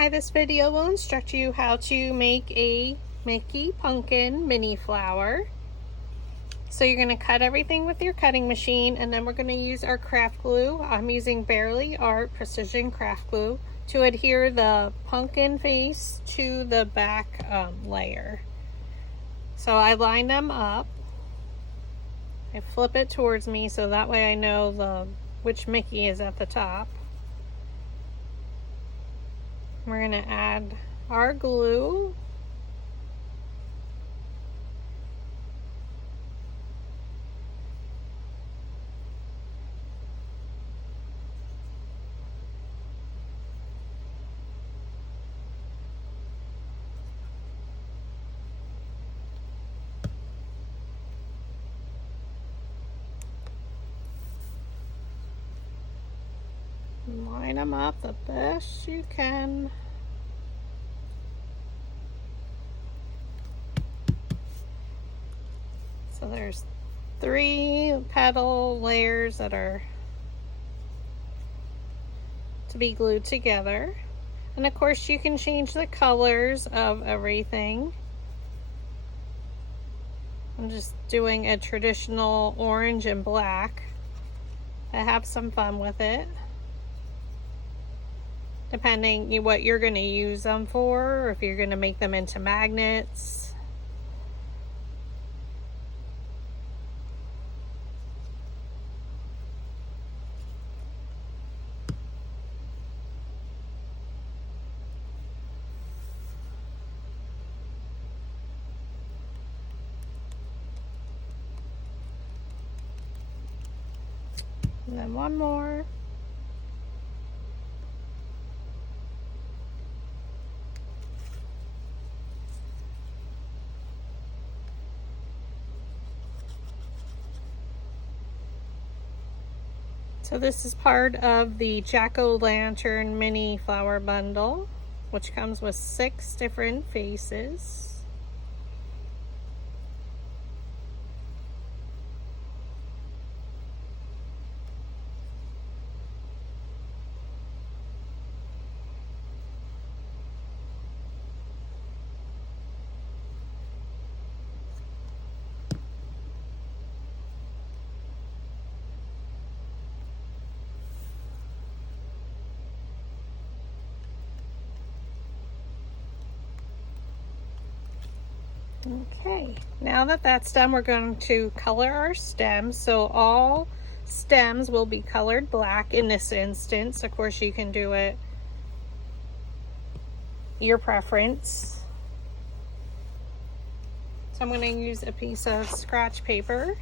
Hi, this video will instruct you how to make a Mickey pumpkin mini flower. So you're going to cut everything with your cutting machine, and then we're going to use our craft glue. I'm using Barely Art Precision Craft Glue to adhere the pumpkin face to the back layer. So I line them up. I flip it towards me so that way I know which Mickey is at the top. We're going to add our glue. Line them up the best you can. So there's 3 petal layers that are to be glued together. And of course you can change the colors of everything. I'm just doing a traditional orange and black. I have some fun with it, depending what you're going to use them for, or if you're going to make them into magnets. And then one more. So this is part of the Jack-o'-lantern mini flower bundle, which comes with 6 different faces. Okay, now that that's done, we're going to color our stems. So all stems will be colored black in this instance. Of course, you can do it your preference. So I'm going to use a piece of scratch paper.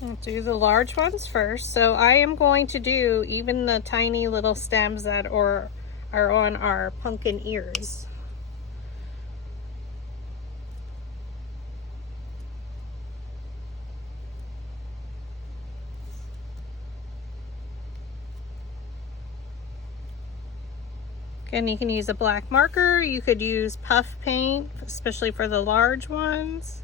I'll do the large ones first. So I am going to do even the tiny little stems that are on our pumpkin ears. Again, you can use a black marker. You could use puff paint, especially for the large ones.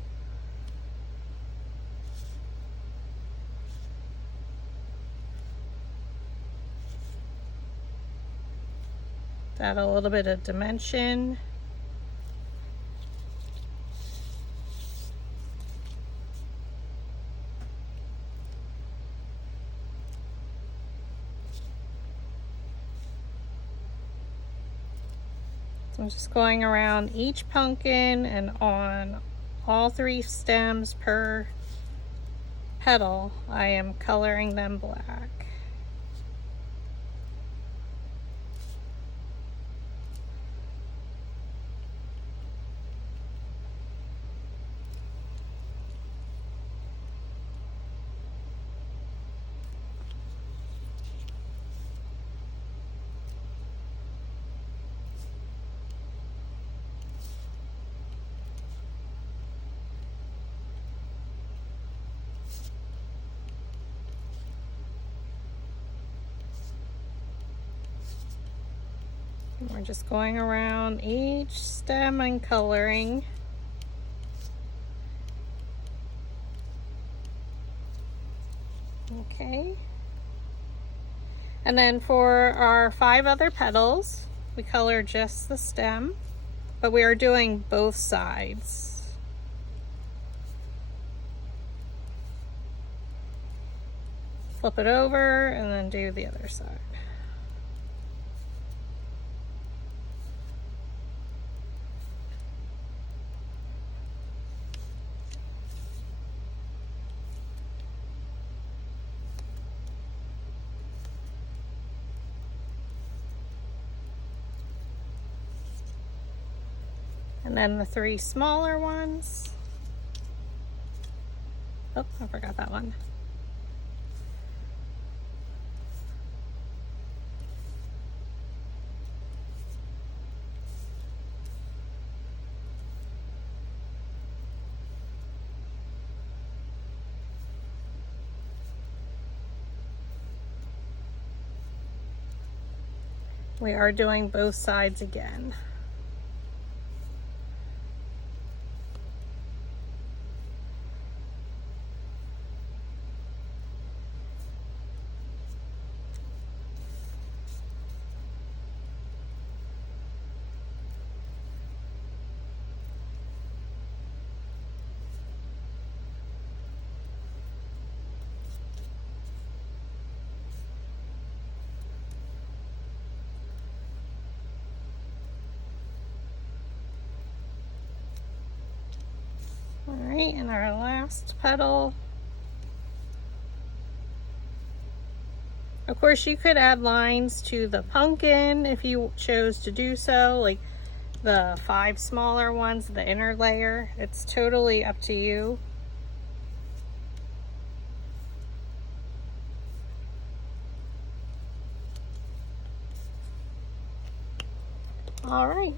Add a little bit of dimension. So I'm just going around each pumpkin and on all 3 stems per petal, I am coloring them black. We're just going around each stem and coloring. Okay. And then for our 5 other petals, we color just the stem, but we are doing both sides. Flip it over and then do the other side. And then the 3 smaller ones. Oh, I forgot that one. We are doing both sides again. All right, and our last petal. Of course, you could add lines to the pumpkin if you chose to do so, like the 5 smaller ones, the inner layer. It's totally up to you. All right.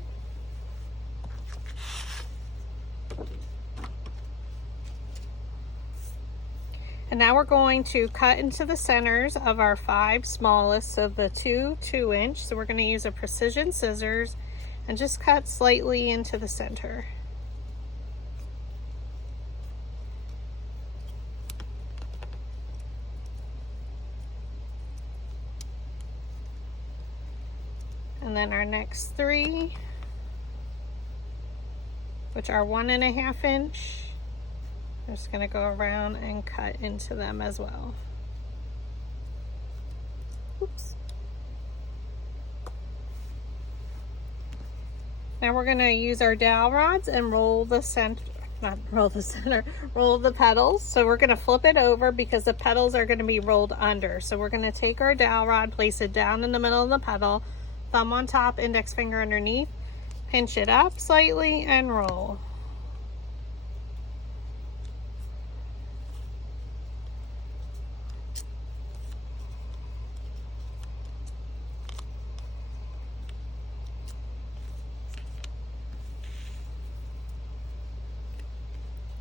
And now we're going to cut into the centers of our 5 smallest, so the 2 2-inch. So we're going to use a precision scissors and just cut slightly into the center. And then our next 3, which are 1.5 inch. I'm just going to go around and cut into them as well. Oops. Now we're going to use our dowel rods and roll the roll the petals. So we're going to flip it over because the petals are going to be rolled under. So we're going to take our dowel rod, place it down in the middle of the petal, thumb on top, index finger underneath, pinch it up slightly and roll.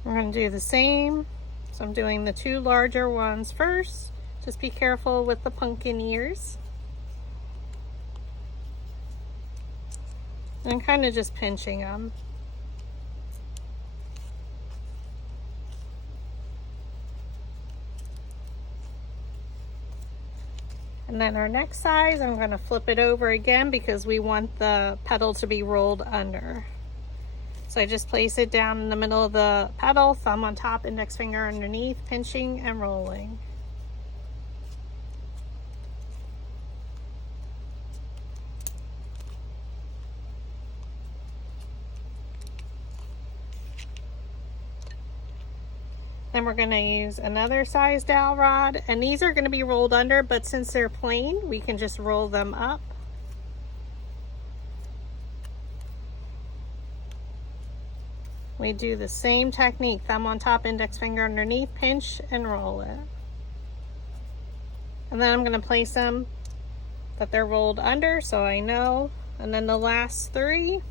We're going to do the same. So I'm doing the 2 larger ones first. Just be careful with the pumpkin ears. And I'm kind of just pinching them. And then our next size, I'm going to flip it over again because we want the petal to be rolled under. So I just place it down in the middle of the petal, thumb on top, index finger underneath, pinching and rolling. Then we're going to use another size dowel rod, and these are going to be rolled under, but since they're plain, we can just roll them up. We do the same technique, thumb on top, index finger underneath, pinch and roll it. And then I'm going to place them that they're rolled under so I know. And then the last 3, I'm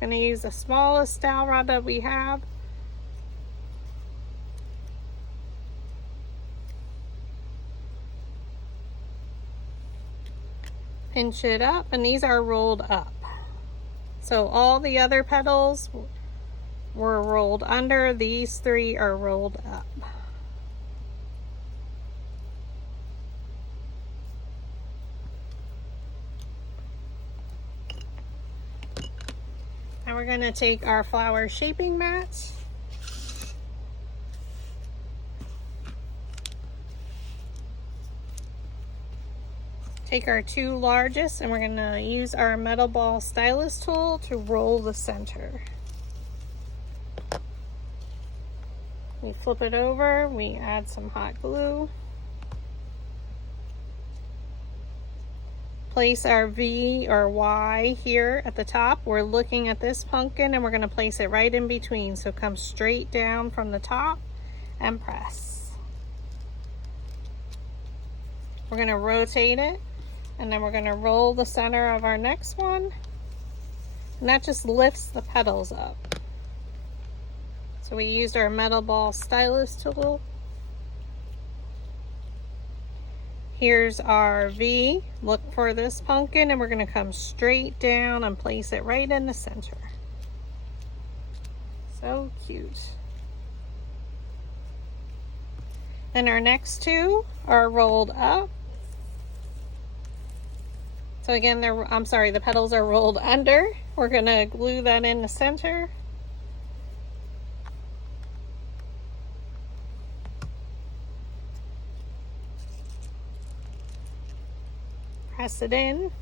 going to use the smallest dowel rod that we have. Pinch it up, and these are rolled up. So all the other petals were rolled under, these 3 are rolled up. we're going to take our flower shaping mats. Take our two largest and we're going to use our metal ball stylus tool to roll the center. We flip it over, we add some hot glue. Place our V or Y here at the top. We're looking at this pumpkin and we're going to place it right in between. So come straight down from the top and press. We're going to rotate it and then we're going to roll the center of our next one. And that just lifts the petals up. So we used our metal ball stylus tool. Here's our V. Look for this pumpkin and we're going to come straight down and place it right in the center. So cute. Then our next two are rolled up. So again, the petals are rolled under. We're going to glue that in the center. Press it in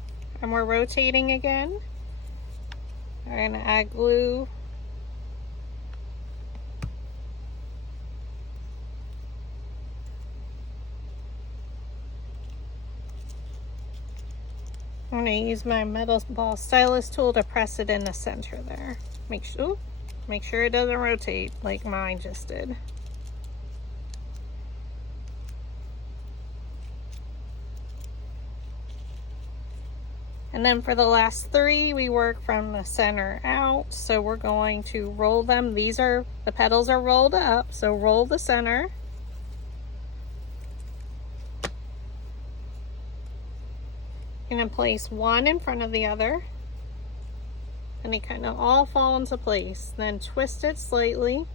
and we're rotating again. We're going to add glue. I'm going to use my metal ball stylus tool to press it in the center there. Make sure it doesn't rotate like mine just did. And then for the last three, we work from the center out. So we're going to roll them. The petals are rolled up, so roll the center. You're going to place one in front of the other. And they kind of all fall into place. Then twist it slightly.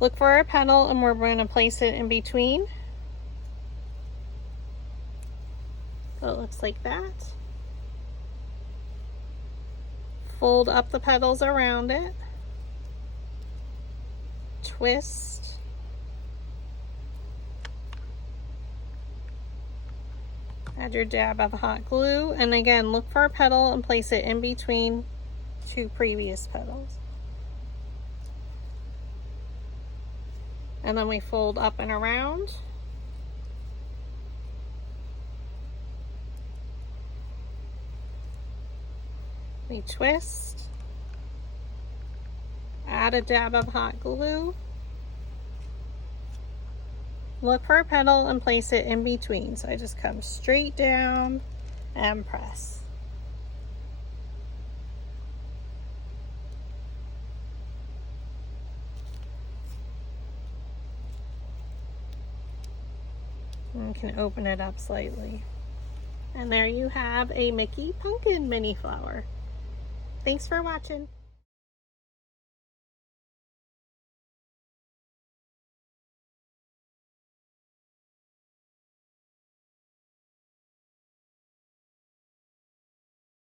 Look for our petal and we're going to place it in between. So it looks like that. Fold up the petals around it. Twist. Add your dab of hot glue and again look for a petal and place it in between two previous petals. And then we fold up and around. We twist. Add a dab of hot glue. Look for a petal and place it in between. So I just come straight down and press. And you can open it up slightly. And there you have a Mickey pumpkin mini flower. Thanks for watching.